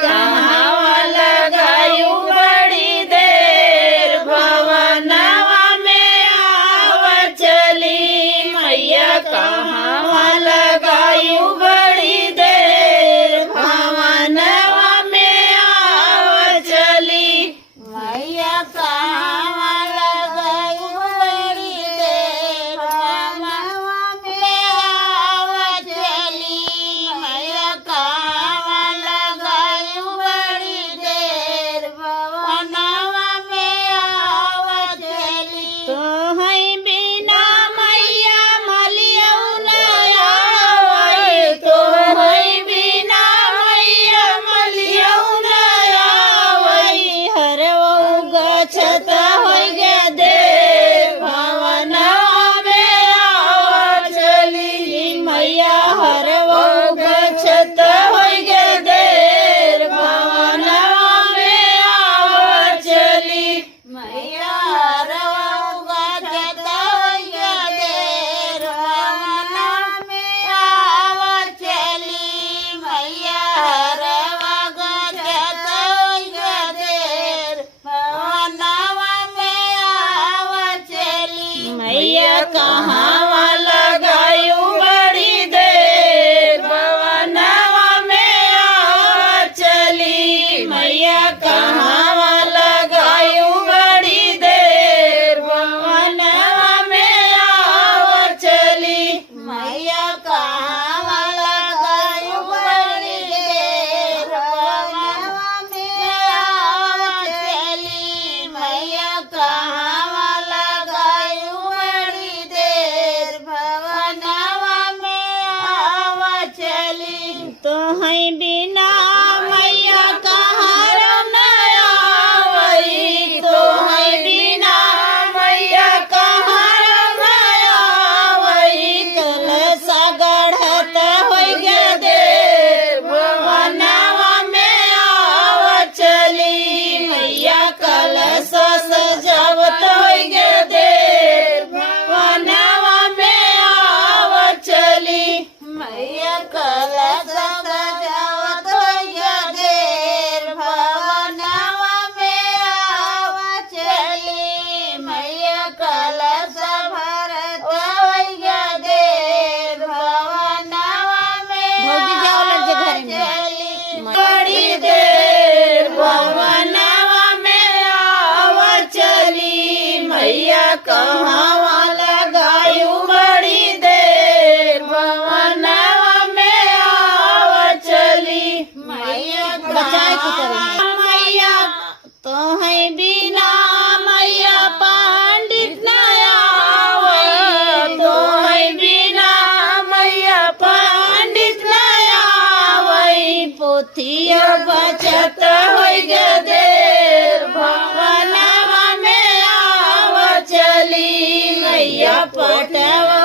कहाँ लगायू बड़ी देर भवनवा में आव चली मैया कहाँ लगायू बड़ी देर भवनवा में आव चली मैया कहाँ लगायू बड़ी देर भवनवा में आव चली मैया कहाँ लगायू बड़ी देर भवनवा में आव चली तो है बिना मैया मलियऊ न आवई तो है बिना मैया मलियऊ न आवई हरऊ गछत होई गे देर भवनवा में आव चली मैया हरऊ गछत होई गे देर भवनवा में आव चली मैया हरऊ गछत होई गे देर भवनवा में आव चली मैया हरऊ गछत होई गे देर भवनवा में आव चली मैया कहाँ लगायू बड़ी देर भवनवा में आव चली मैया कहाँ लगायू बड़ी देर भवनवा में आव चली मैया कहाँ लगायू बड़ी देर भवनवा में आव चली मैया कहाँ लगायू बड़ी देर भवनवा में आव चली तो है बिना मैया कहाँ न आवई तो है बिना मैया कहाँ न आवई कलसा गढ़त होई गे देर भवनवा में आव चली मैया कलसा सजावत होई गे देर भवनवा में आव चली मैया कलसा सजावत होई गे देर भवनवा में आव चली मैया कलसा भरत होई गे देर भवनवा में आव चली बड़ी देर भवनवा में आव चली मैया कहाँ लगायू बड़ी देर भवनवा में आव चली मैया मैया तो है बिना मैया पंडित न आवई तो है बिना मैया पंडित न आवई पोथिया बचत होई गे देर भवनवा में आव चली मैया पटवा